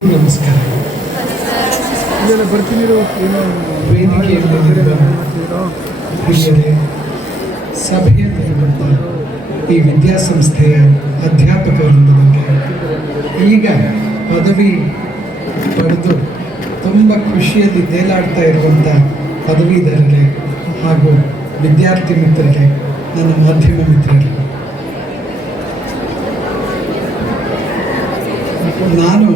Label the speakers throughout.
Speaker 1: ನಮಸ್ಕಾರ.
Speaker 2: ಇದೆಲ್ಲ ಬರ್ತಿರೋ ಏನೋ
Speaker 1: ವೇದಿಕೆಯಲ್ಲಿರುವ ಹಿರಿಯರೇ ಸಭೆಯಲ್ಲಿರುವಂಥ ಈ ವಿದ್ಯಾಸಂಸ್ಥೆಯ ಅಧ್ಯಾಪಕ ವೃಂದಕ್ಕೆ ಈಗ ಪದವಿ ಪಡೆದು ತುಂಬ ಖುಷಿಯಲ್ಲಿ ತೇಲಾಡ್ತಾ ಇರುವಂಥ ಪದವೀಧರರೇ ಹಾಗೂ ವಿದ್ಯಾರ್ಥಿ ಮಿತ್ರರೇ ನನ್ನ ಮಾಧ್ಯಮ ಮಿತ್ರರೇ ನಾನು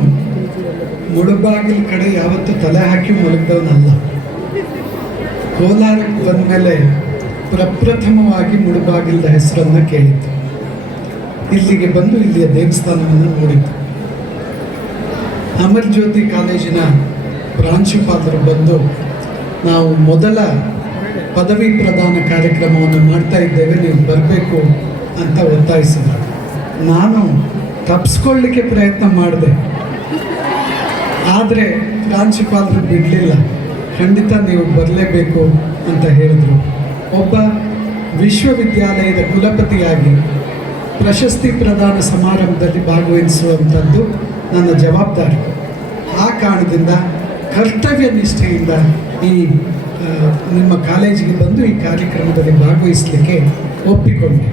Speaker 1: ಮುಳುಬಾಗಿಲ ಕಡೆ ಯಾವತ್ತೂ ತಲೆ ಹಾಕಿ ಮಲಗಿದವನಲ್ಲ ಕೋಲಾರಕ್ಕೆ ಬಂದಮೇಲೆ ಪ್ರಪ್ರಥಮವಾಗಿ ಮುಳುಬಾಗಿಲದ ಹೆಸರನ್ನು ಕೇಳಿದ್ದು. ಇಲ್ಲಿಗೆ ಬಂದು ಇಲ್ಲಿಯ ದೇವಸ್ಥಾನವನ್ನು ನೋಡಿತು ಅಮರ್ ಜ್ಯೋತಿ ಕಾಲೇಜಿನ ಪ್ರಾಂಶುಪಾಲರು ಬಂದು ನಾವು ಮೊದಲ ಪದವಿ ಪ್ರದಾನ ಕಾರ್ಯಕ್ರಮವನ್ನು ಮಾಡ್ತಾ ಇದ್ದೇವೆ, ನೀವು ಬರಬೇಕು ಅಂತ ಒತ್ತಾಯಿಸಿದರು. ನಾನು ತಪ್ಪಿಸ್ಕೊಳ್ಳಿಕ್ಕೆ ಪ್ರಯತ್ನ ಮಾಡಿದೆ. ಆದರೆ ಪ್ರಾಂಶುಪಾಲರು ಬಿಡಲಿಲ್ಲ. ಖಂಡಿತ ನೀವು ಬರಲೇಬೇಕು ಅಂತ ಹೇಳಿದರು. ಒಬ್ಬ ವಿಶ್ವವಿದ್ಯಾಲಯದ ಕುಲಪತಿಯಾಗಿ ಪ್ರಶಸ್ತಿ ಪ್ರದಾನ ಸಮಾರಂಭದಲ್ಲಿ ಭಾಗವಹಿಸುವಂಥದ್ದು ನನ್ನ ಜವಾಬ್ದಾರಿ. ಆ ಕಾರಣದಿಂದ ಕರ್ತವ್ಯ ನಿಷ್ಠೆಯಿಂದ ಈ ನಿಮ್ಮ ಕಾಲೇಜಿಗೆ ಬಂದು ಈ ಕಾರ್ಯಕ್ರಮದಲ್ಲಿ ಭಾಗವಹಿಸಲಿಕ್ಕೆ ಒಪ್ಪಿಕೊಂಡೆ.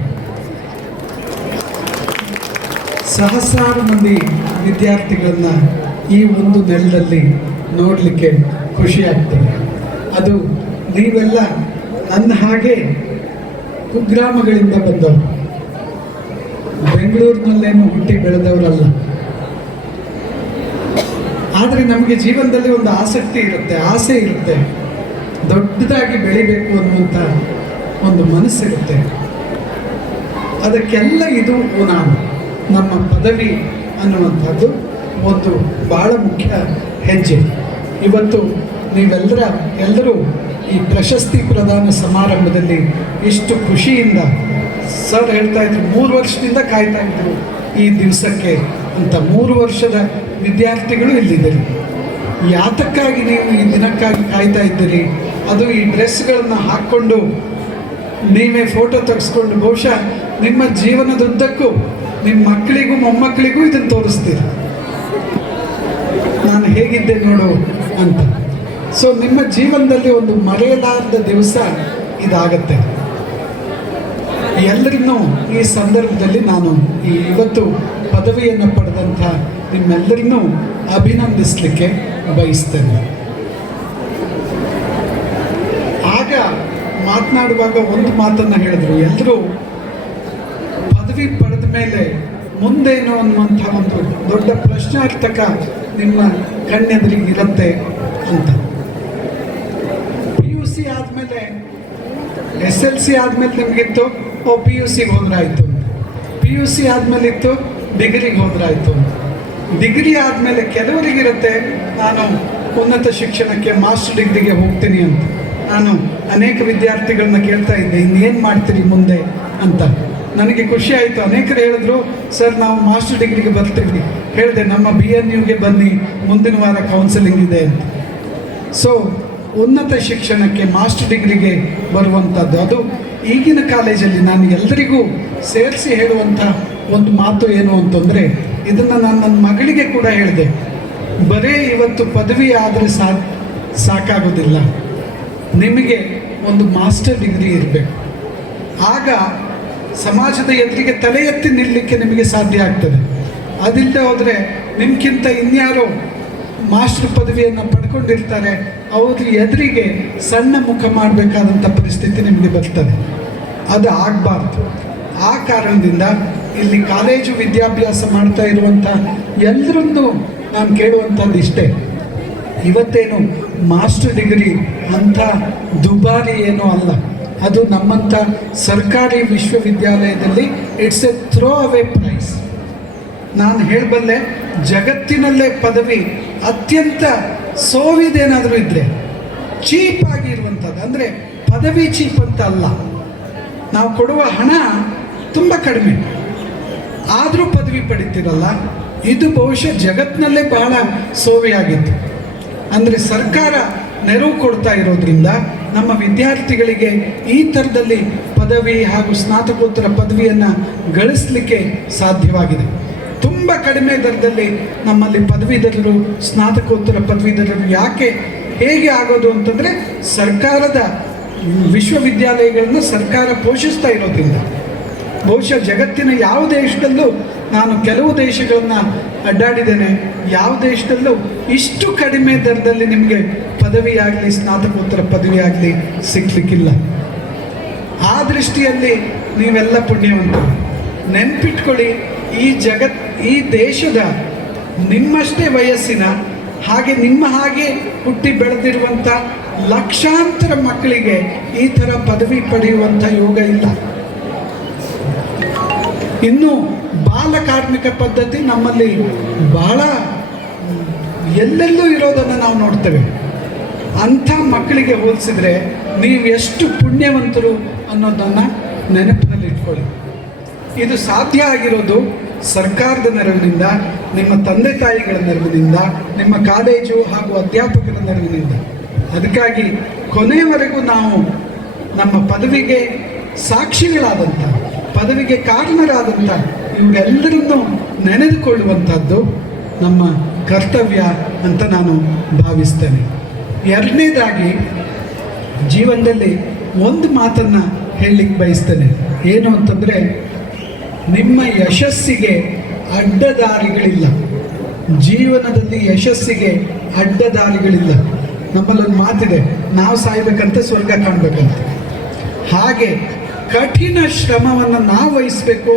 Speaker 1: ಸಹಸ್ರಾರು ಮಂದಿ ವಿದ್ಯಾರ್ಥಿಗಳನ್ನ ಈ ಒಂದು ನೆಲದಲ್ಲಿ ನೋಡಲಿಕ್ಕೆ ಖುಷಿ ಆಗ್ತದೆ. ಅದು ನೀವೆಲ್ಲ ನನ್ನ ಹಾಗೆ ಕುಗ್ರಾಮಗಳಿಂದ ಬಂದವರು. ಬೆಂಗಳೂರಿನಲ್ಲೇನು ಹುಟ್ಟಿ ಬೆಳೆದವರಲ್ಲ. ಆದರೆ ನಮಗೆ ಜೀವನದಲ್ಲಿ ಒಂದು ಆಸಕ್ತಿ ಇರುತ್ತೆ, ಆಸೆ ಇರುತ್ತೆ. ದೊಡ್ಡದಾಗಿ ಬೆಳಿಬೇಕು ಅನ್ನುವಂಥ ಒಂದು ಮನಸ್ಸಿರುತ್ತೆ. ಅದಕ್ಕೆಲ್ಲ ಇದು ನಾನು ನಮ್ಮ ಪದವಿ ಅನ್ನುವಂಥದ್ದು. ಒಂದು ಬಹಳ ಮುಖ್ಯ ಹೆಜ್ಜೆ. ಇವತ್ತು ನೀವೆಲ್ಲರ ಎಲ್ಲರೂ ಈ ಪ್ರಶಸ್ತಿ ಪ್ರದಾನ ಸಮಾರಂಭದಲ್ಲಿ ಇಷ್ಟು ಖುಷಿಯಿಂದ, ಸರ್ ಹೇಳ್ತಾ ಇದ್ರು, ಮೂರು ವರ್ಷದಿಂದ ಕಾಯ್ತಾ ಇದ್ರು ಈ ದಿವಸಕ್ಕೆ ಅಂತ ಮೂರು ವರ್ಷದ ವಿದ್ಯಾರ್ಥಿಗಳು ಇಲ್ಲಿದ್ದರು. ಯಾತಕ್ಕಾಗಿ ನೀವು ಈ ದಿನಕ್ಕಾಗಿ ಕಾಯ್ತಾ ಇದ್ದೀರಿ? ಅದು ಈ ಡ್ರೆಸ್ಗಳನ್ನು ಹಾಕ್ಕೊಂಡು ನೀವೇ ಫೋಟೋ ತೆಗೆಸ್ಕೊಂಡು, ಬಹುಶಃ ನಿಮ್ಮ ಜೀವನದುದ್ದಕ್ಕೂ ನಿಮ್ಮ ಮಕ್ಕಳಿಗೂ, ಮೊಮ್ಮಕ್ಕಳಿಗೂ ಇದನ್ನು ತೋರಿಸ್ತೀರಿ. ಹೇಗಿದ್ದೆ ನೋಡು ಅಂತ. ಸೊ ನಿಮ್ಮ ಜೀವನದಲ್ಲಿ ಒಂದು ಮರೆಯಲಾರದ ದಿವಸ ಇದಾಗತ್ತೆ. ಎಲ್ಲರನ್ನೂ ಈ ಸಂದರ್ಭದಲ್ಲಿ ನಾನು ಈ ಇವತ್ತು ಪದವಿಯನ್ನು ಪಡೆದಂಥ ನಿಮ್ಮೆಲ್ಲರನ್ನೂ ಅಭಿನಂದಿಸಲಿಕ್ಕೆ ಬಯಸ್ತೇನೆ. ಆಗ ಮಾತನಾಡುವಾಗ ಒಂದು ಮಾತನ್ನು ಹೇಳಿದ್ರು. ಎಲ್ಲರೂ ಪದವಿ ಪಡೆದ ಮೇಲೆ ಮುಂದೇನು ಅನ್ನುವಂಥ ಒಂದು ದೊಡ್ಡ ಪ್ರಶ್ನಾರ್ಥಕ ನಿಮ್ಮ ಕಣ್ಣೆದುರಿಗೆ ಇರುತ್ತೆ ಅಂತ. ಪಿ ಯು ಸಿ ಆದಮೇಲೆ ಎಸ್ ಎಲ್ ಸಿ ಆದಮೇಲೆ ನಿಮಗಿತ್ತು, ಓ ಪಿ ಯು ಸಿಗೆ ಹೋದ್ರಾಯ್ತು. ಪಿ ಯು ಸಿ ಆದಮೇಲೆ ಇತ್ತು ಡಿಗ್ರಿಗೆ ಹೋದ್ರಾಯ್ತು. ಡಿಗ್ರಿ ಆದಮೇಲೆ ಕೆಲವರಿಗಿರುತ್ತೆ, ನಾನು ಉನ್ನತ ಶಿಕ್ಷಣಕ್ಕೆ ಮಾಸ್ಟರ್ ಡಿಗ್ರಿಗೆ ಹೋಗ್ತೀನಿ ಅಂತ. ನಾನು ಅನೇಕ ವಿದ್ಯಾರ್ಥಿಗಳನ್ನ ಕೇಳ್ತಾ ಇದ್ದೆ, ಇನ್ನೇನು ಮಾಡ್ತೀರಿ ಮುಂದೆ ಅಂತ. ನನಗೆ ಖುಷಿ ಆಯಿತು. ಅನೇಕರು ಹೇಳಿದ್ರು, ಸರ್, ನಾವು ಮಾಸ್ಟರ್ ಡಿಗ್ರಿಗೆ ಬರ್ತೀವಿ. ಹೇಳಿದೆ, ನಮ್ಮ ಬಿ ಎನ್ ಯುಗೆ ಬನ್ನಿ, ಮುಂದಿನ ವಾರ ಕೌನ್ಸಿಲಿಂಗ್ ಇದೆ. ಅಂತ ಸೊ ಉನ್ನತ ಶಿಕ್ಷಣಕ್ಕೆ ಮಾಸ್ಟರ್ ಡಿಗ್ರಿಗೆ ಬರುವಂಥದ್ದು ಅದು ಈಗಿನ ಕಾಲೇಜಲ್ಲಿ ನಾನು ಎಲ್ಲರಿಗೂ ಸೇರಿಸಿ ಹೇಳುವಂಥ ಒಂದು ಮಾತು ಏನು ಅಂತಂದರೆ, ಇದನ್ನು ನಾನು ನನ್ನ ಮಗಳಿಗೆ ಕೂಡ ಹೇಳಿದೆ. ಬರೀ ಇವತ್ತು ಪದವಿ ಆದರೆ ಸಾ, ಸಾಕಾಗೋದಿಲ್ಲ. ನಿಮಗೆ ಒಂದು ಮಾಸ್ಟರ್ ಡಿಗ್ರಿ ಇರಬೇಕು. ಆಗ ಸಮಾಜದ ಎದುರಿಗೆ ತಲೆ ಎತ್ತಿ ನಿಲ್ಲಲಿಕ್ಕೆ ನಿಮಗೆ ಸಾಧ್ಯ ಆಗ್ತದೆ. ಅದಿಲ್ಲದೆ ಹೋದರೆ ನಿಮ್ಗಿಂತ ಇನ್ಯಾರು ಮಾಸ್ಟರ್ ಪದವಿಯನ್ನು ಪಡ್ಕೊಂಡಿರ್ತಾರೆ, ಅವ್ರ ಎದುರಿಗೆ ಸಣ್ಣ ಮುಖ ಮಾಡಬೇಕಾದಂಥ ಪರಿಸ್ಥಿತಿ ನಿಮಗೆ ಬರ್ತದೆ. ಅದು ಆಗಬಾರ್ದು. ಆ ಕಾರಣದಿಂದ ಇಲ್ಲಿ ಕಾಲೇಜು ವಿದ್ಯಾಭ್ಯಾಸ ಮಾಡ್ತಾ ಇರುವಂಥ ಎಲ್ಲರನ್ನೂ ನಾನು ಕೇಳುವಂಥದ್ದು ಇಷ್ಟೇ. ಇವತ್ತೇನು ಮಾಸ್ಟರ್ ಡಿಗ್ರಿ ಅಂಥ ದುಬಾರಿ ಏನೂ ಅಲ್ಲ. ಅದು ನಮ್ಮಂಥ ಸರ್ಕಾರಿ ವಿಶ್ವವಿದ್ಯಾಲಯದಲ್ಲಿ it's a throw away price. ನಾನು ಹೇಳಬಲ್ಲೆ, ಜಗತ್ತಿನಲ್ಲೇ ಪದವಿ ಅತ್ಯಂತ ಸೋವಿದೇನಾದರೂ ಇದ್ದರೆ ಚೀಪ್ ಆಗಿರುವಂಥದ್ದು ಅಂದರೆ ಪದವಿ ಚೀಪ್ ಅಂತ ಅಲ್ಲ. ನಾವು ಕೊಡುವ ಹಣ ತುಂಬ ಕಡಿಮೆ. ಆದರೂ ಪದವಿ ಪಡಿತೀರಲ್ಲ. ಇದು ಬಹುಶಃ ಜಗತ್ತಿನಲ್ಲೇ ಬಹಳ ಸೋವಿಯಾಗಿತ್ತು. ಅಂದರೆ ಸರ್ಕಾರ ನೆರವು ಕೊಡ್ತಾ ಇರೋದ್ರಿಂದ ನಮ್ಮ ವಿದ್ಯಾರ್ಥಿಗಳಿಗೆ ಈ ಥರದಲ್ಲಿ ಪದವಿ ಹಾಗೂ ಸ್ನಾತಕೋತ್ತರ ಪದವಿಯನ್ನು ಗಳಿಸಲಿಕ್ಕೆ ಸಾಧ್ಯವಾಗಿದೆ. ತುಂಬ ಕಡಿಮೆ ದರದಲ್ಲಿ ನಮ್ಮಲ್ಲಿ ಪದವೀಧರರು, ಸ್ನಾತಕೋತ್ತರ ಪದವೀಧರರು ಯಾಕೆ ಹೇಗೆ ಆಗೋದು ಅಂತಂದರೆ ಸರ್ಕಾರದ ವಿಶ್ವವಿದ್ಯಾಲಯಗಳನ್ನು ಸರ್ಕಾರ ಪೋಷಿಸ್ತಾ ಇರೋದ್ರಿಂದ. ಬಹುಶಃ ಜಗತ್ತಿನ ಯಾವ ದೇಶದಲ್ಲೂ ನಾನು ಕೆಲವು ದೇಶಗಳನ್ನು ಅಡ್ಡಾಡಿದ್ದೇನೆ, ಯಾವ ದೇಶದಲ್ಲೂ ಇಷ್ಟು ಕಡಿಮೆ ದರದಲ್ಲಿ ನಿಮಗೆ ಪದವಿಯಾಗಲಿ ಸ್ನಾತಕೋತ್ತರ ಪದವಿ ಆಗಲಿ ಸಿಗ್ಲಿಕ್ಕಿಲ್ಲ ಆ ದೃಷ್ಟಿಯಲ್ಲಿ ನೀವೆಲ್ಲ ಪುಣ್ಯವಂತರು. ನೆನ್ಪಿಟ್ಕೊಳ್ಳಿ, ಈ ಜಗತ್ ಈ ದೇಶದ ನಿಮ್ಮಷ್ಟೇ ವಯಸ್ಸಿನ ಹಾಗೆ ನಿಮ್ಮ ಹಾಗೆ ಹುಟ್ಟಿ ಬೆಳೆದಿರುವಂಥ ಲಕ್ಷಾಂತರ ಮಕ್ಕಳಿಗೆ ಈ ಥರ ಪದವಿ ಪಡೆಯುವಂಥ ಯೋಗ ಇಲ್ಲ. ಇನ್ನು ಬಾಲಕಾರ್ಮಿಕ ಪದ್ಧತಿ ನಮ್ಮಲ್ಲಿ ಬಹಳ ಎಲ್ಲೆಲ್ಲೂ ಇರೋದನ್ನು ನಾವು ನೋಡ್ತೇವೆ. ಅಂಥ ಮಕ್ಕಳಿಗೆ ಹೋಲಿಸಿದ್ರೆ ನೀವು ಎಷ್ಟು ಪುಣ್ಯವಂತರು ಅನ್ನೋದನ್ನು ನೆನಪಿನಲ್ಲಿ ಇಟ್ಕೊಳ್ಳಿ ಇದು ಸಾಧ್ಯ ಆಗಿರೋದು ಸರ್ಕಾರದ ನೆರವಿನಿಂದ, ನಿಮ್ಮ ತಂದೆ ತಾಯಿಗಳ ನೆರವಿನಿಂದ, ನಿಮ್ಮ ಕಾಲೇಜು ಹಾಗೂ ಅಧ್ಯಾಪಕರ ನೆರವಿನಿಂದ. ಅದಕ್ಕಾಗಿ ಕೊನೆಯವರೆಗೂ ನಾವು ನಮ್ಮ ಪದವಿಗೆ ಸಾಕ್ಷಿಗಳಾದಂಥ, ಪದವಿಗೆ ಕಾರಣರಾದಂಥ ಇವರೆಲ್ಲರನ್ನು ನೆನೆದುಕೊಳ್ಳುವಂಥದ್ದು ನಮ್ಮ ಕರ್ತವ್ಯ ಅಂತ ನಾನು ಭಾವಿಸ್ತೇನೆ. ಎರಡನೇದಾಗಿ, ಜೀವನದಲ್ಲಿ ಒಂದು ಮಾತನ್ನು ಹೇಳಲಿಕ್ಕೆ ಬಯಸ್ತೇನೆ. ಏನು ಅಂತಂದರೆ ನಿಮ್ಮ ಯಶಸ್ಸಿಗೆ ಅಡ್ಡದಾರಿಗಳಿಲ್ಲ. ಜೀವನದಲ್ಲಿ ಯಶಸ್ಸಿಗೆ ಅಡ್ಡದಾರಿಗಳಿಲ್ಲ. ನಮ್ಮಲ್ಲೊಂದು ಮಾತಿದೆ, ನಾವು ಸಾಯ್ಬೇಕಂತ ಸ್ವರ್ಗ ಕಾಣಬೇಕಂತ. ಹಾಗೆ ಕಠಿಣ ಶ್ರಮವನ್ನು ನಾವು ವಹಿಸಬೇಕು,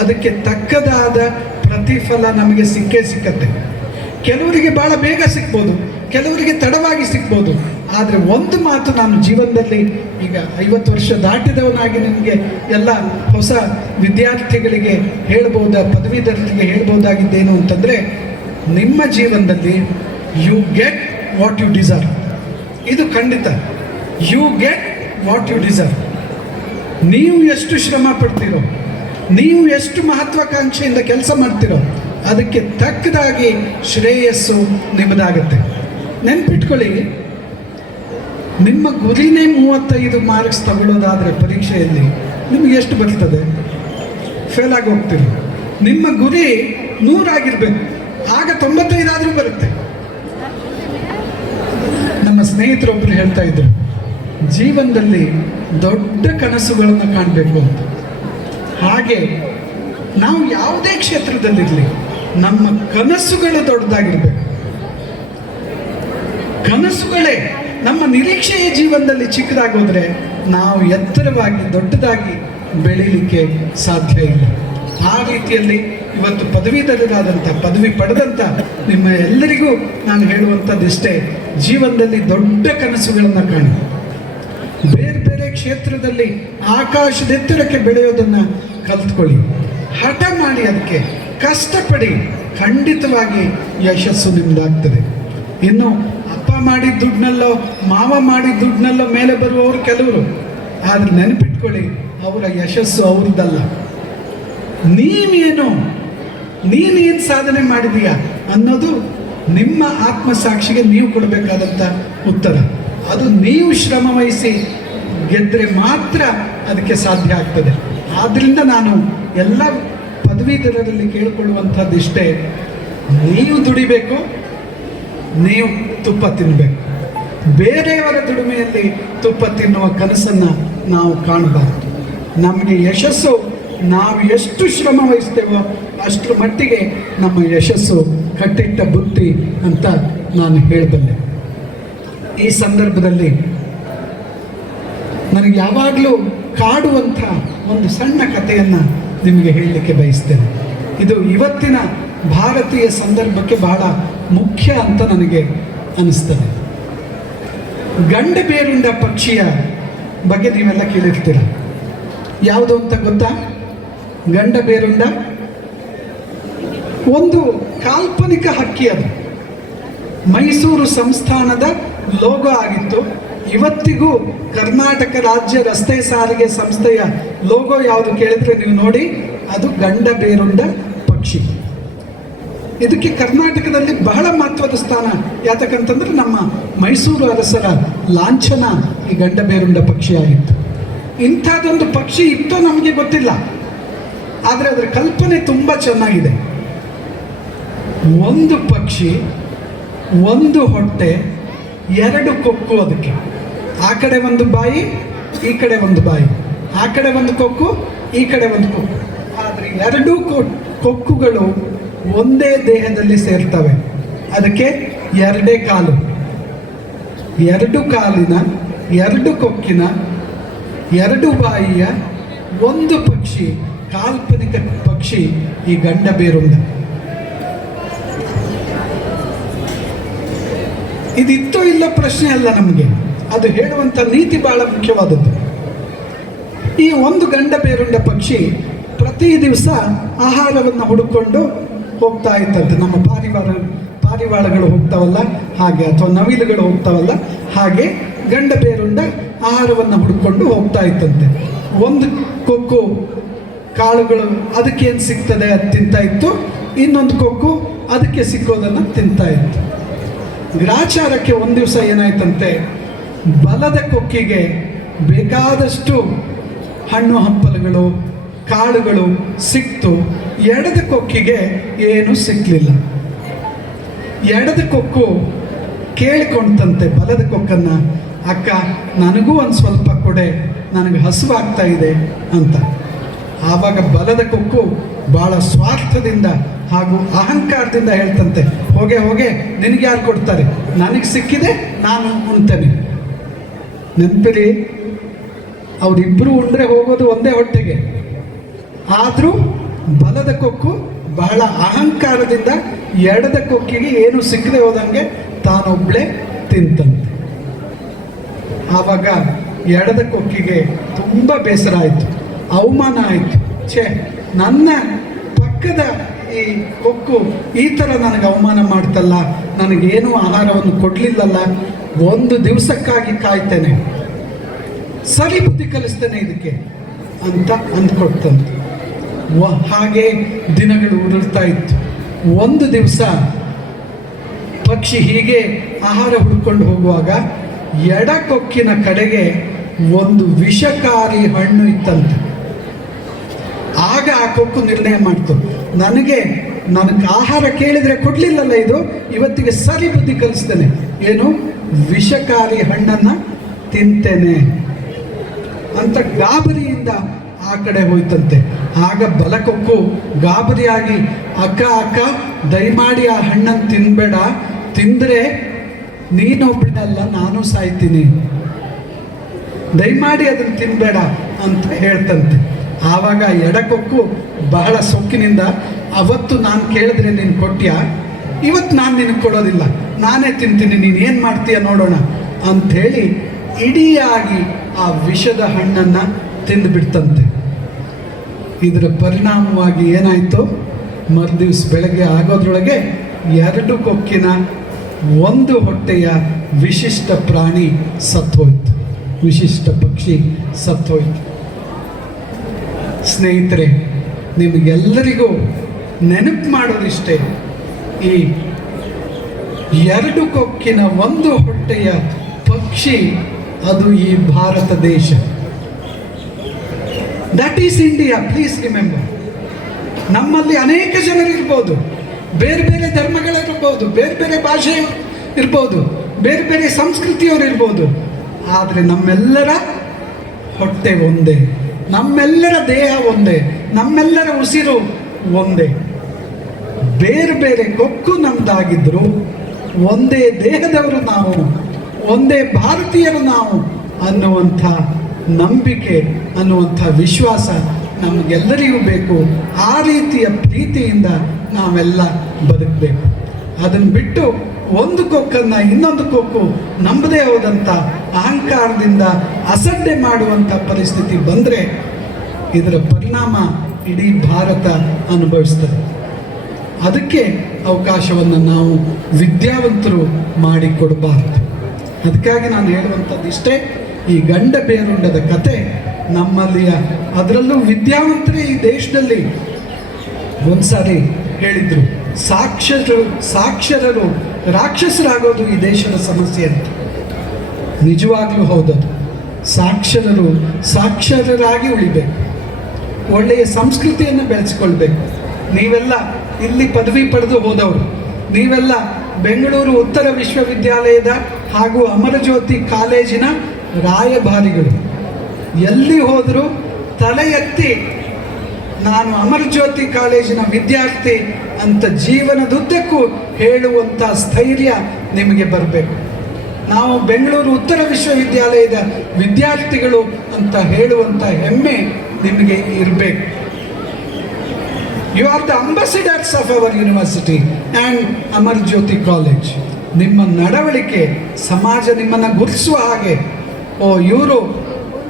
Speaker 1: ಅದಕ್ಕೆ ತಕ್ಕದಾದ ಪ್ರತಿಫಲ ನಮಗೆ ಸಿಕ್ಕೇ ಸಿಕ್ಕತ್ತೆ. ಕೆಲವರಿಗೆ ಭಾಳ ಬೇಗ ಸಿಗ್ಬೋದು, ಕೆಲವರಿಗೆ ತಡವಾಗಿ ಸಿಗ್ಬೋದು. ಆದರೆ ಒಂದು ಮಾತು ನಾನು ಜೀವನದಲ್ಲಿ ಈಗ ಐವತ್ತು ವರ್ಷ ದಾಟಿದವನಾಗಿ ನಿಮಗೆ ಎಲ್ಲ ಹೊಸ ವಿದ್ಯಾರ್ಥಿಗಳಿಗೆ ಹೇಳ್ಬೋದ, ಪದವೀಧರರಿಗೆ ಹೇಳ್ಬೋದಾಗಿದ್ದೇನು ಅಂತಂದರೆ, ನಿಮ್ಮ ಜೀವನದಲ್ಲಿ you get what you deserve ಇದು ಖಂಡಿತ. You get what you deserve ನೀವು ಎಷ್ಟು ಶ್ರಮ ಪಡ್ತೀರೋ, ನೀವು ಎಷ್ಟು ಮಹತ್ವಾಕಾಂಕ್ಷೆಯಿಂದ ಕೆಲಸ ಮಾಡ್ತೀರೋ, ಅದಕ್ಕೆ ತಕ್ಕದಾಗಿ ಶ್ರೇಯಸ್ಸು ನಿಮ್ಮದಾಗತ್ತೆ. ನೆನ್ಪಿಟ್ಕೊಳ್ಳಿ ನಿಮ್ಮ ಗುರಿನೇ ಮೂವತ್ತೈದು ಮಾರ್ಕ್ಸ್ ತಗೊಳ್ಳೋದಾದರೆ ಪರೀಕ್ಷೆಯಲ್ಲಿ ನಿಮ್ಗೆ ಎಷ್ಟು ಬರ್ತದೆ ಫೇಲ್ ಆಗಿ ಹೋಗ್ತೀರಿ. ನಿಮ್ಮ ಗುರಿ ನೂರಾಗಿರ್ಬೇಕು ಆಗ ತೊಂಬತ್ತೈದಾದರೂ ಬರುತ್ತೆ. ನಮ್ಮ ಸ್ನೇಹಿತರೊಬ್ಬರು ಹೇಳ್ತಾ ಇದ್ರು, ಜೀವನದಲ್ಲಿ ದೊಡ್ಡ ಕನಸುಗಳನ್ನು ಕಾಣಬೇಕು ಅಂತ. ಹಾಗೆ ನಾವು ಯಾವುದೇ ಕ್ಷೇತ್ರದಲ್ಲಿರಲಿ, ನಮ್ಮ ಕನಸುಗಳು ದೊಡ್ಡದಾಗಿರ್ಬೇಕು. ಕನಸುಗಳೇ ನಮ್ಮ ನಿರೀಕ್ಷೆಯ ಜೀವನದಲ್ಲಿ ಚಿಕ್ಕದಾಗೋದ್ರೆ ನಾವು ಎತ್ತರವಾಗಿ, ದೊಡ್ಡದಾಗಿ ಬೆಳೀಲಿಕ್ಕೆ ಸಾಧ್ಯ ಇಲ್ಲ. ಆ ರೀತಿಯಲ್ಲಿ ಇವತ್ತು ಪದವೀಧರರಾದಂಥ ಪದವಿ ಪಡೆದಂಥ ನಿಮ್ಮ ಎಲ್ಲರಿಗೂ ನಾನು ಹೇಳುವಂಥದ್ದಿಷ್ಟೇ ಜೀವನದಲ್ಲಿ ದೊಡ್ಡ ಕನಸುಗಳನ್ನು ಕಾಣಿ. ಬೇರೆ ಬೇರೆ ಕ್ಷೇತ್ರದಲ್ಲಿ ಆಕಾಶದೆತ್ತರಕ್ಕೆ ಬೆಳೆಯೋದನ್ನು ಕಲ್ತ್ಕೊಳ್ಳಿ. ಹಠ ಮಾಡಿ ಅದಕ್ಕೆ, ಕಷ್ಟಪಡಿ ಖಂಡಿತವಾಗಿ ಯಶಸ್ಸು ನಿಮ್ದಾಗ್ತದೆ. ಇನ್ನು ಮಾಡಿದ ದುಡ್ಡಿನಲ್ಲೋ ಮಾವ ಮಾಡಿದ ದುಡ್ಡಿನಲ್ಲೋ ಮೇಲೆ ಬರುವವರು ಕೆಲವರು. ಆದ್ರೆ ನೆನಪಿಟ್ಕೊಳ್ಳಿ, ಅವರ ಯಶಸ್ಸು ಅವ್ರದ್ದಲ್ಲ ನೀವೇನು ನೀನೇನು ಸಾಧನೆ ಮಾಡಿದೀಯ ಅನ್ನೋದು ನಿಮ್ಮ ಆತ್ಮಸಾಕ್ಷಿಗೆ ನೀವು ಕೊಡಬೇಕಾದಂಥ ಉತ್ತರ. ಅದು ನೀವು ಶ್ರಮ ವಹಿಸಿ ಗೆದ್ದರೆ ಮಾತ್ರ ಅದಕ್ಕೆ ಸಾಧ್ಯ ಆಗ್ತದೆ. ಆದ್ದರಿಂದ ನಾನು ಎಲ್ಲ ಪದವೀಧರರಲ್ಲಿ ಕೇಳಿಕೊಳ್ಳುವಂಥದ್ದಿಷ್ಟೇ. ನೀವು ದುಡಿಬೇಕು ನೀವು ತುಪ್ಪ ತಿನ್ನಬೇಕು ಬೇರೆಯವರ ದುಡಿಮೆಯಲ್ಲಿ ತುಪ್ಪ ತಿನ್ನುವ ಕನಸನ್ನು ನಾವು ಕಾಣಬಾರದು. ನಮಗೆ ಯಶಸ್ಸು ನಾವು ಎಷ್ಟು ಶ್ರಮ ವಹಿಸ್ತೇವೋ ಅಷ್ಟರ ಮಟ್ಟಿಗೆ ನಮ್ಮ ಯಶಸ್ಸು ಕಟ್ಟಿಟ್ಟ ಬುತ್ತಿ ಅಂತ ನಾನು ಹೇಳಬಲ್ಲೆ. ಈ ಸಂದರ್ಭದಲ್ಲಿ ನನಗೆ ಯಾವಾಗಲೂ ಕಾಡುವಂಥ ಒಂದು ಸಣ್ಣ ಕಥೆಯನ್ನು ನಿಮಗೆ ಹೇಳಲಿಕ್ಕೆ ಬಯಸ್ತೇನೆ. ಇದು ಇವತ್ತಿನ ಭಾರತೀಯ ಸಂದರ್ಭಕ್ಕೆ ಬಹಳ ಮುಖ್ಯ ಅಂತ ನನಗೆ ಅನಿಸ್ತದೆ. ಗಂಡ ಬೇರುಂಡ ಪಕ್ಷಿಯ ಬಗ್ಗೆ ನೀವೆಲ್ಲ ಕೇಳಿರ್ತೀರ. ಯಾವುದು ಅಂತ ಗೊತ್ತಾ? ಗಂಡ ಬೇರುಂಡ ಒಂದು ಕಾಲ್ಪನಿಕ ಹಕ್ಕಿ ಅದು. ಮೈಸೂರು ಸಂಸ್ಥಾನದ ಲೋಗೋ ಆಗಿತ್ತು. ಇವತ್ತಿಗೂ ಕರ್ನಾಟಕ ರಾಜ್ಯ ರಸ್ತೆ ಸಾರಿಗೆ ಸಂಸ್ಥೆಯ ಲೋಗೋ ಯಾವುದು ಕೇಳಿದ್ರೆ ನೀವು ನೋಡಿ, ಅದು ಗಂಡ ಬೇರುಂಡ ಪಕ್ಷಿ. ಇದಕ್ಕೆ ಕರ್ನಾಟಕದಲ್ಲಿ ಬಹಳ ಮಹತ್ವದ ಸ್ಥಾನ ಯಾತಕ್ಕಂತಂದ್ರೆ ನಮ್ಮ ಮೈಸೂರು ಅರಸರ ಲಾಂಛನ ಈ ಗಂಡ ಬೇರುಂಡ ಪಕ್ಷಿ ಆಗಿತ್ತು ಇಂಥದ್ದೊಂದು ಪಕ್ಷಿ ಇತ್ತೋ ನಮಗೆ ಗೊತ್ತಿಲ್ಲ. ಆದರೆ ಅದರ ಕಲ್ಪನೆ ತುಂಬ ಚೆನ್ನಾಗಿದೆ. ಒಂದು ಪಕ್ಷಿ, ಒಂದು ಹೊಟ್ಟೆ, ಎರಡು ಕೊಕ್ಕು ಅದಕ್ಕೆ. ಆ ಕಡೆ ಒಂದು ಬಾಯಿ, ಈ ಕಡೆ ಒಂದು ಬಾಯಿ. ಆ ಕಡೆ ಒಂದು ಕೊಕ್ಕು, ಈ ಕಡೆ ಒಂದು ಕೊಕ್ಕು. ಆದರೆ ಎರಡೂ ಕೊಕ್ಕುಗಳು ಒಂದೇ ದೇಹದಲ್ಲಿ ಸೇರ್ತವೆ. ಅದಕ್ಕೆ ಎರಡೇ ಕಾಲು. ಎರಡು ಕಾಲಿನ, ಎರಡು ಕೊಕ್ಕಿನ, ಎರಡು ಬಾಯಿಯ ಒಂದು ಪಕ್ಷಿ, ಕಾಲ್ಪನಿಕ ಪಕ್ಷಿ ಈ ಗಂಡ ಬೇರುಂಡ. ಇದಿತ್ತೋ ಇಲ್ಲ ಪ್ರಶ್ನೆ ಅಲ್ಲ ನಮಗೆ. ಅದು ಹೇಳುವಂಥ ನೀತಿ ಬಹಳ ಮುಖ್ಯವಾದದ್ದು. ಈ ಒಂದು ಗಂಡ ಬೇರುಂಡ ಪಕ್ಷಿ ಪ್ರತಿ ದಿವಸ ಆಹಾರವನ್ನು ಹುಡುಕೊಂಡು ಹೋಗ್ತಾ ಇತ್ತಂತೆ ನಮ್ಮ ಪಾರಿವಾರ ಪಾರಿವಾಳಗಳು ಹೋಗ್ತಾವಲ್ಲ? ಹಾಗೆ ಅಥವಾ ನವಿಲುಗಳು ಹೋಗ್ತಾವಲ್ಲ? ಹಾಗೆ ಗಂಡ ಬೇರುಂಡ ಆಹಾರವನ್ನು ಹುಡ್ಕೊಂಡು ಹೋಗ್ತಾ ಇತ್ತಂತೆ ಒಂದು ಕೊಕ್ಕು ಕಾಳುಗಳು ಅದಕ್ಕೇನು ಸಿಗ್ತದೆ ಅದು ತಿಂತಾ ಇತ್ತು. ಇನ್ನೊಂದು ಕೊಕ್ಕು ಅದಕ್ಕೆ ಸಿಕ್ಕೋದನ್ನು ತಿಂತಾ ಇತ್ತು. ಗ್ರಾಚಾರಕ್ಕೆ ಒಂದು ದಿವಸ ಏನಾಯ್ತಂತೆ? ಬಲದ ಕೊಕ್ಕಿಗೆ ಬೇಕಾದಷ್ಟು ಹಣ್ಣು ಹಂಪಲುಗಳು ಕಾಳುಗಳು ಸಿಕ್ತು. ಎಡದ ಕೊಕ್ಕಿಗೆ ಏನು ಸಿಕ್ಕಲಿಲ್ಲ ಎಡದ ಕೊಕ್ಕು ಕೇಳಿಕೊಂಡಂತೆ ಬಲದ ಕೊಕ್ಕನ್ನು, ಅಕ್ಕ, ನನಗೂ ಒಂದು ಸ್ವಲ್ಪ ಕೊಡೆ, ನನಗೆ ಹಸುವಾಗ್ತಾ ಇದೆ ಅಂತ. ಆವಾಗ ಬಲದ ಕೊಕ್ಕು ಭಾಳ ಸ್ವಾರ್ಥದಿಂದ ಹಾಗೂ ಅಹಂಕಾರದಿಂದ ಹೇಳ್ತಂತೆ, ಹೋಗೆ ಹೋಗೆ, ನಿನಗೆ ಯಾರು ಕೊಡ್ತಾರೆ? ನನಗೆ ಸಿಕ್ಕಿದೆ, ನಾನು ಉಣ್ತೇನೆ. ನೆನಪಿರಿ ಅವರಿಬ್ಬರು ಉಂಡ್ರೆ ಹೋಗೋದು ಒಂದೇ ಹೊಟ್ಟೆಗೆ. ಆದರೂ ಬಲದ ಕೊಕ್ಕು ಬಹಳ ಅಹಂಕಾರದಿಂದ ಎಡದ ಕೊಕ್ಕಿಗೆ ಏನು ಸಿಕ್ಕದೆ ಹೋದಂಗೆ ತಾನೊಬ್ಳೆ ತಿಂತಂತೆ. ಆವಾಗ ಎಡದ ಕೊಕ್ಕಿಗೆ ತುಂಬ ಬೇಸರ ಆಯಿತು, ಅವಮಾನ ಆಯಿತು. ಛೇ, ನನ್ನ ಪಕ್ಕದ ಈ ಕೊಕ್ಕು ಈ ಥರ ನನಗೆ ಅವಮಾನ ಮಾಡ್ತಲ್ಲ, ನನಗೇನು ಆಹಾರವನ್ನು ಕೊಡಲಿಲ್ಲಲ್ಲ, ಒಂದು ದಿವಸಕ್ಕಾಗಿ ಕಾಯ್ತೇನೆ. ಸರಿ ಬುದ್ಧಿ ಕಲಿಸ್ತೇನೆ ಇದಕ್ಕೆ ಅಂತ ಅಂದ್ಕೊಡ್ತಂತೆ ಹಾಗೆ ದಿನಗಳು ಉರುಳ್ತಾ ಇತ್ತು. ಒಂದು ದಿವಸ ಪಕ್ಷಿ ಹೀಗೆ ಆಹಾರ ಹುಡ್ಕೊಂಡು ಹೋಗುವಾಗ ಎಡಕೊಕ್ಕಿನ ಕಡೆಗೆ ಒಂದು ವಿಷಕಾರಿ ಹಣ್ಣು ಇತ್ತಂತೆ. ಆಗ ಆ ಕೊಕ್ಕು ನಿರ್ಣಯ ಮಾಡ್ತು. ನನಗೆ ನನಗೆ ಆಹಾರ ಕೇಳಿದರೆ ಕೊಡಲಿಲ್ಲಲ್ಲ ಇದು, ಇವತ್ತಿಗೆ ಸರಿ ಬುದ್ಧಿ ಕಲಿಸ್ತೇನೆ. ಏನು? ವಿಷಕಾರಿ ಹಣ್ಣನ್ನು ತಿಂತೇನೆ ಅಂತ ಗಾಬರಿಯಿಂದ ಆ ಕಡೆ ಹೋಯ್ತಂತೆ. ಆಗ ಬಲಕೊಕ್ಕು, ಗಾಬರಿಯಾಗಿ, ಅಕ್ಕ ಅಕ್ಕ, ದಯಮಾಡಿ ಆ ಹಣ್ಣನ್ನು ತಿನ್ಬೇಡ. ತಿಂದರೆ ನೀನು ಬಿಡಲ್ಲ ನಾನು ಸಾಯ್ತೀನಿ. ದಯಮಾಡಿ ಅದನ್ನು ತಿನ್ಬೇಡ ಅಂತ ಹೇಳ್ತಂತೆ. ಆವಾಗ ಎಡಕೊಕ್ಕು ಬಹಳ ಸೊಕ್ಕಿನಿಂದ, ಅವತ್ತು ನಾನು ಕೇಳಿದ್ರೆ ನೀನು ಕೊಟ್ಟಿಯ ಇವತ್ತು ನಾನು ನಿನಗೆ ಕೊಡೋದಿಲ್ಲ. ನಾನೇ ತಿಂತೀನಿ, ನೀನು ಏನು ಮಾಡ್ತೀಯ ನೋಡೋಣ ಅಂಥೇಳಿ ಇಡಿಯಾಗಿ ಆ ವಿಷದ ಹಣ್ಣನ್ನು ತಿಂದುಬಿಡ್ತಂತೆ. ಇದರ ಪರಿಣಾಮವಾಗಿ ಏನಾಯಿತು? ಮರುದಿವ್ಸ ಬೆಳಗ್ಗೆ ಆಗೋದ್ರೊಳಗೆ ಎರಡು ಕೊಕ್ಕಿನ ಒಂದು ಹೊಟ್ಟೆಯ ವಿಶಿಷ್ಟ ಪ್ರಾಣಿ ಸತ್ತೋಯ್ತು. ವಿಶಿಷ್ಟ ಪಕ್ಷಿ ಸತ್ತೋಯ್ತು. ಸ್ನೇಹಿತರೆ, ನಿಮಗೆಲ್ಲರಿಗೂ ನೆನಪು ಮಾಡೋದಿಷ್ಟೇ, ಈ ಎರಡು ಕೊಕ್ಕಿನ ಒಂದು ಹೊಟ್ಟೆಯ ಪಕ್ಷಿ ಅದು ಈ ಭಾರತ ದೇಶ. That is India please remember ನಮ್ಮಲ್ಲಿ ಅನೇಕ ಜನರು ಇರ್ಬೋದು. ಬೇರೆ ಬೇರೆ ಧರ್ಮಗಳಿರ್ಬೋದು ಬೇರೆ ಬೇರೆ ಭಾಷೆ ಇರ್ಬೋದು, ಬೇರೆ ಬೇರೆ ಸಂಸ್ಕೃತಿಯವರು ಇರ್ಬೋದು. ಆದರೆ ನಮ್ಮೆಲ್ಲರ ಹೊಟ್ಟೆ ಒಂದೇ, ನಮ್ಮೆಲ್ಲರ ದೇಹ ಒಂದೇ, ನಮ್ಮೆಲ್ಲರ ಉಸಿರು ಒಂದೇ. ಬೇರೆ ಬೇರೆ ಕೊಕ್ಕು ನಮ್ಮದಾಗಿದ್ದರೂ ಒಂದೇ ದೇಹದವರು ನಾವು, ಒಂದೇ ಭಾರತೀಯರು ನಾವು ಅನ್ನುವಂಥ ನಂಬಿಕೆ ಅನ್ನುವಂಥ ವಿಶ್ವಾಸ ನಮಗೆಲ್ಲರಿಗೂ ಬೇಕು. ಆ ರೀತಿಯ ಪ್ರೀತಿಯಿಂದ ನಾವೆಲ್ಲ ಬದುಕಬೇಕು. ಅದನ್ನು ಬಿಟ್ಟು ಒಂದು ಕೊಕ್ಕನ್ನು ಇನ್ನೊಂದು ಕೊಕ್ಕು ನಂಬದೇ ಹೋದಂಥ ಅಹಂಕಾರದಿಂದ ಅಸಡ್ಡೆ ಮಾಡುವಂಥ ಪರಿಸ್ಥಿತಿ ಬಂದರೆ ಇದರ ಪರಿಣಾಮ ಇಡೀ ಭಾರತ ಅನುಭವಿಸ್ತದೆ. ಅದಕ್ಕೆ ಅವಕಾಶವನ್ನು ನಾವು ವಿದ್ಯಾವಂತರು ಮಾಡಿಕೊಡಬಾರ್ದು. ಅದಕ್ಕಾಗಿ ನಾನು ಹೇಳುವಂಥದ್ದು ಇಷ್ಟೇ ಈ ಗಂಡ ಬೇರುಂಡದ ಕತೆ ನಮ್ಮಲ್ಲಿಯ ಅದರಲ್ಲೂ ವಿದ್ಯಾವಂತರೇ ಈ ದೇಶದಲ್ಲಿ ಒಂದ್ಸಾರಿ ಹೇಳಿದ್ರು ಸಾಕ್ಷರರು ಸಾಕ್ಷರರು, ರಾಕ್ಷಸರಾಗೋದು ಈ ದೇಶದ ಸಮಸ್ಯೆ ಅಂತ. ನಿಜವಾಗ್ಲೂ ಹೌದದು. ಸಾಕ್ಷರರು ಸಾಕ್ಷರರಾಗಿ ಉಳಿಬೇಕು. ಒಳ್ಳೆಯ ಸಂಸ್ಕೃತಿಯನ್ನು ಬೆಳೆಸ್ಕೊಳ್ಬೇಕು. ನೀವೆಲ್ಲ ಇಲ್ಲಿ ಪದವಿ ಪಡೆದು ಹೋದವರು, ನೀವೆಲ್ಲ ಬೆಂಗಳೂರು ಉತ್ತರ ವಿಶ್ವವಿದ್ಯಾಲಯದ ಹಾಗೂ ಅಮರಜ್ಯೋತಿ ಕಾಲೇಜಿನ ರಾಯಭಾರಿಗಳು. ಎಲ್ಲಿ ಹೋದರೂ ತಲೆ ಎತ್ತಿ, ನಾನು ಅಮರಜ್ಯೋತಿ ಕಾಲೇಜಿನ ವಿದ್ಯಾರ್ಥಿ ಅಂತ ಜೀವನದುದ್ದಕ್ಕೂ ಹೇಳುವಂಥ ಸ್ಥೈರ್ಯ ನಿಮಗೆ ಬರಬೇಕು. ನಾವು ಬೆಂಗಳೂರು ಉತ್ತರ ವಿಶ್ವವಿದ್ಯಾಲಯದ ವಿದ್ಯಾರ್ಥಿಗಳು ಅಂತ ಹೇಳುವಂಥ ಹೆಮ್ಮೆ ನಿಮಗೆ ಇರಬೇಕು. You are the ambassadors of our university and Amar Jyoti college ನಿಮ್ಮ ನಡವಳಿಕೆ, ಸಮಾಜ ನಿಮ್ಮನ್ನು ಗುರುತಿಸುವ ಹಾಗೆ. ಓ, ಇವರು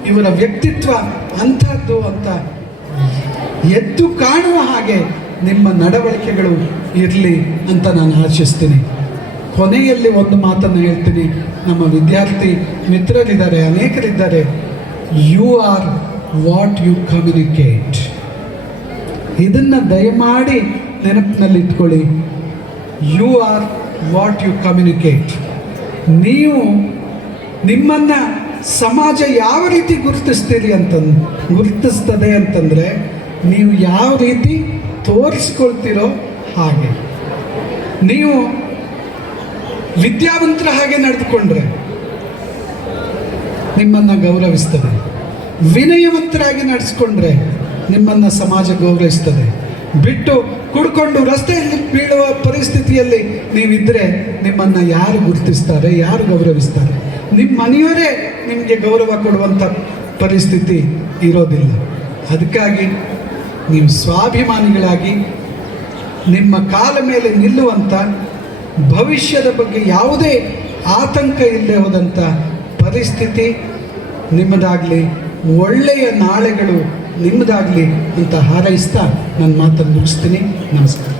Speaker 1: ಇವರ ವ್ಯಕ್ತಿತ್ವ ಅಂಥದ್ದು ಅಂತ ಎದ್ದು ಕಾಣುವ ಹಾಗೆ ನಿಮ್ಮ ನಡವಳಿಕೆಗಳು ಇರಲಿ ಅಂತ ನಾನು ಆಶಿಸ್ತೀನಿ. ಕೊನೆಯಲ್ಲಿ ಒಂದು ಮಾತನ್ನು ಹೇಳ್ತೀನಿ. ನಮ್ಮ ವಿದ್ಯಾರ್ಥಿ ಮಿತ್ರರಿದ್ದಾರೆ, ಅನೇಕರಿದ್ದಾರೆ. You are what you communicate ಇದನ್ನು ದಯಮಾಡಿ ನೆನಪಿನಲ್ಲಿ ಇಟ್ಕೊಳ್ಳಿ you are what you communicate ನೀವು ನಿಮ್ಮನ್ನು ಸಮಾಜ ಯಾವ ರೀತಿ ಗುರುತಿಸ್ತೀರಿ ಅಂತ ಗುರುತಿಸ್ತದೆ ಅಂತಂದರೆ ನೀವು ಯಾವ ರೀತಿ ತೋರಿಸ್ಕೊಳ್ತಿರೋ ಹಾಗೆ. ನೀವು ವಿದ್ಯಾವಂತರ ಹಾಗೆ ನಡೆದುಕೊಂಡ್ರೆ ನಿಮ್ಮನ್ನು ಗೌರವಿಸ್ತದೆ. ವಿನಯವಂತರಾಗಿ ನಡೆಸ್ಕೊಂಡ್ರೆ ನಿಮ್ಮನ್ನು ಸಮಾಜ ಗೌರವಿಸ್ತದೆ. ಬಿಟ್ಟು ಕುಡ್ಕೊಂಡು ರಸ್ತೆಯಲ್ಲಿ ಬೀಳುವ ಪರಿಸ್ಥಿತಿಯಲ್ಲಿ ನೀವಿದ್ದರೆ ನಿಮ್ಮನ್ನು ಯಾರು ಗುರುತಿಸ್ತಾರೆ, ಯಾರು ಗೌರವಿಸ್ತಾರೆ? ನಿಮ್ಮ ಮನೆಯವರೇ ನಿಮಗೆ ಗೌರವ ಕೊಡುವಂಥ ಪರಿಸ್ಥಿತಿ ಇರೋದಿಲ್ಲ. ಅದಕ್ಕಾಗಿ ನೀವು ಸ್ವಾಭಿಮಾನಿಗಳಾಗಿ ನಿಮ್ಮ ಕಾಲ ಮೇಲೆ ನಿಲ್ಲುವಂಥ ಭವಿಷ್ಯದ ಬಗ್ಗೆ ಯಾವುದೇ ಆತಂಕ ಇಲ್ಲದೆ ಹೋದಂಥ ಪರಿಸ್ಥಿತಿ ನಿಮ್ಮದಾಗಲಿ, ಒಳ್ಳೆಯ ನಾಳೆಗಳು ನಿಮ್ಮದಾಗಲಿ ಅಂತ ಹಾರೈಸ್ತಾ ನನ್ನ ಮಾತನ್ನು ಮುಗಿಸ್ತೀನಿ. ನಮಸ್ಕಾರ.